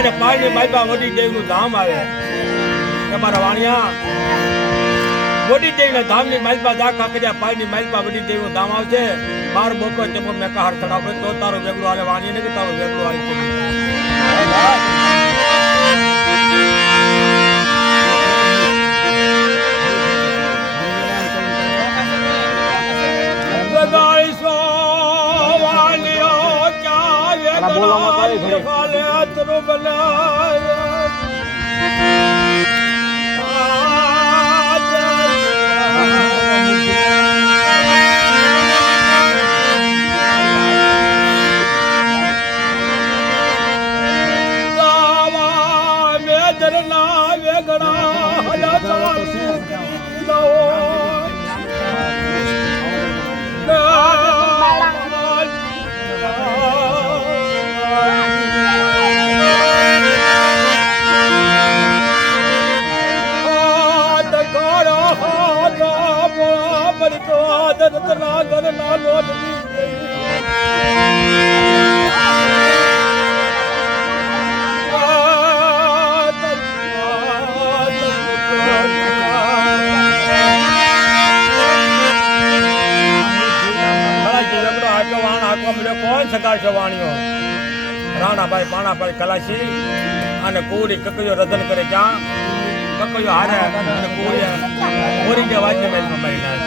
જ્યારે પાણી માલપા મોટી દેવનું ધામ આવે તમારા વાણિયા મોટી દેવના ધામની માલપા દાખા કર્યા પાણી માલપા મોટી દેવનું ધામ આવશે બાર બોકો ચમો મેં કહાર ચડાવે તો તારો વેગળું હાલે વાણી ને કે તારો વેગળું હાલે રાણાભાઈ પાણાભાઈ કલાસી અને કોરી કકયો રદન કરે ક્યાં કકયો હારે અને કોરી કે વાંચે મેં મારી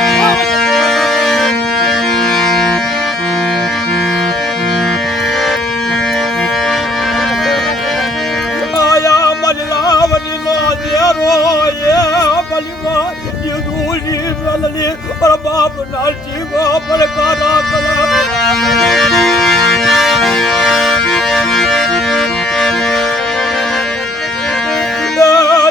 Bye. જીદુલી મેલલી પર બાપ ના જીવો પર કારા કલા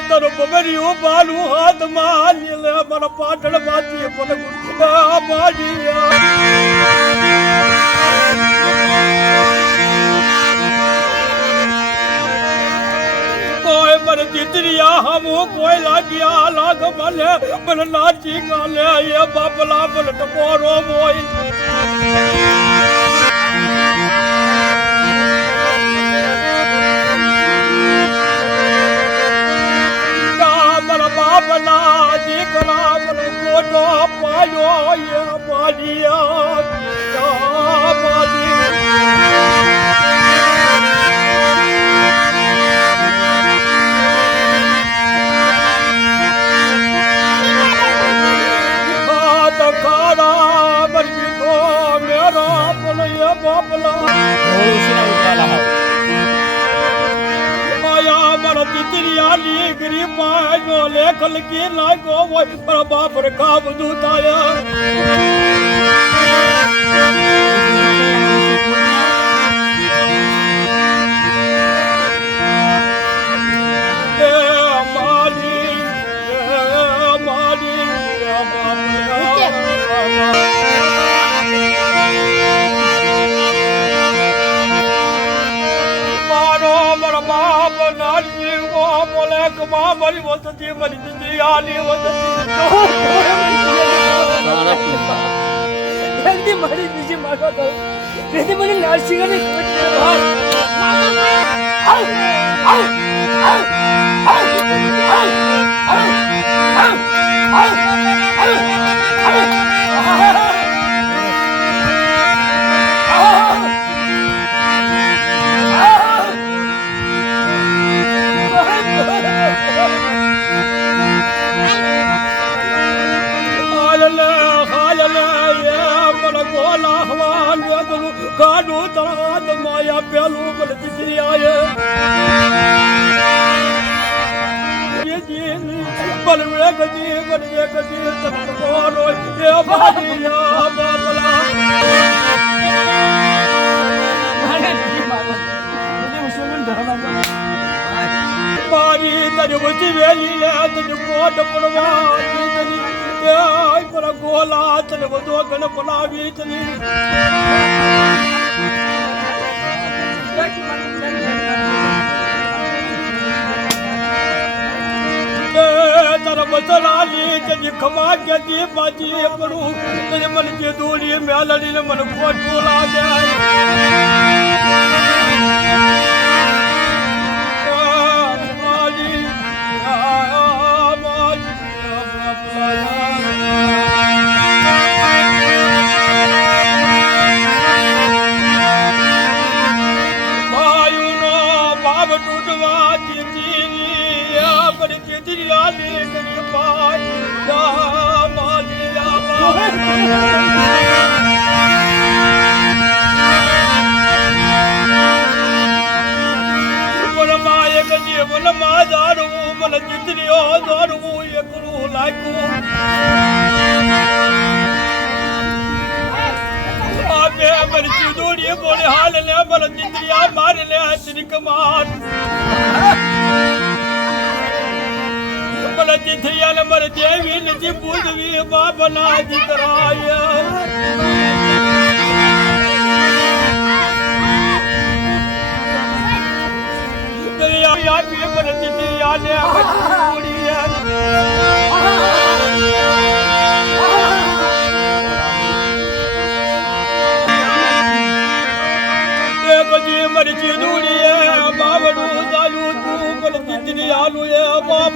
તર બબરિયો બાલુ હાથ માં લે મારા પાટણ વાતી પણ ગુડા માડિયા કોઈ પર જીતરિયા હમો કોઈ લાગ્યા લાગ ભલે પણ નાચી ગાલે એ બાપલા પર ટકોરો મોય બાપના દીકરા પર મોટો પાયો એ માલિયા લેખલ કે લાગ્યો હોય પણ બાપ રખા બધું તાયા મારી વસતી મરી દીધી આલી વસતી મારી બીજી મારવા દઉં તેથી મને નારસિંહની કાઢું તળાત માયા પેલું બળ દીકરી આયે બલ વેગજી તમરો એ બાદિયા બાપલા મારી તને વચી વેલી લે તને કોટ પડવા તને આય પર ગોલા તને બધો ગણ બનાવી તને તારા બતરાલી તને ખમા કે દી બાજી પડું તને મને જે દોડી મેલડી ને મને કોટ બોલા જાય દેવી નથી પૂજવી બાપના દીકરાય મરજી દૂડીએ બાવડું ચાલ્યું તું પણ દીકરી આલુ એ બાપ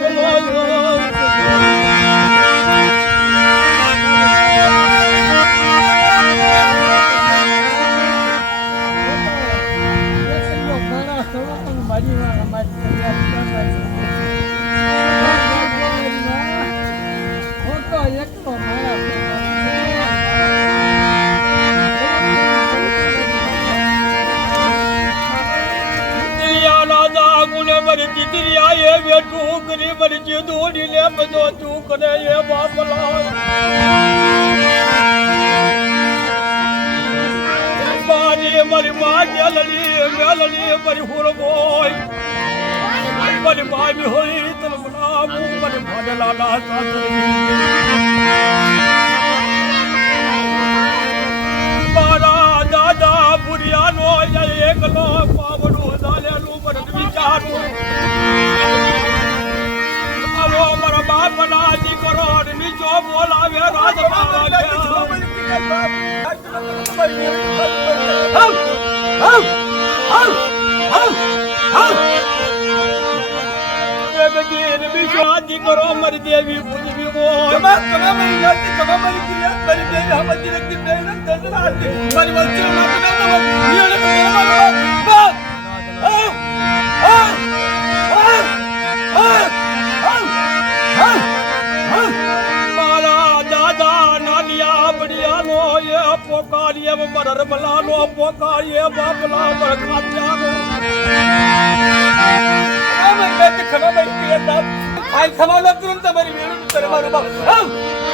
દીકરી આયે બેઠું કરી મરજી દોડી લે બધો તું કરે એ બાપ મારી માં મેલડી મારી હુર બોય મારી ભાઈ હોય તને મનાવું મારી ભાડેલા ના સાસરી મારા દાદા બુરિયાનો એકલો પાવડું ઝાલેલું મરદ વિચારું આવો મારા બાપના દીકરો નીચો બોલાવે દીકરો મરી દેવી પૂજવી બોલ મારા દાદા નાલિયા બડિયાનો એ પોકારીએ મરર બલાનો પોકારીએ બાપલા પર ખાત્યાનો ખબર ભાઈ ખબર તુરંત તમારી મેળું કરે મારું બાપ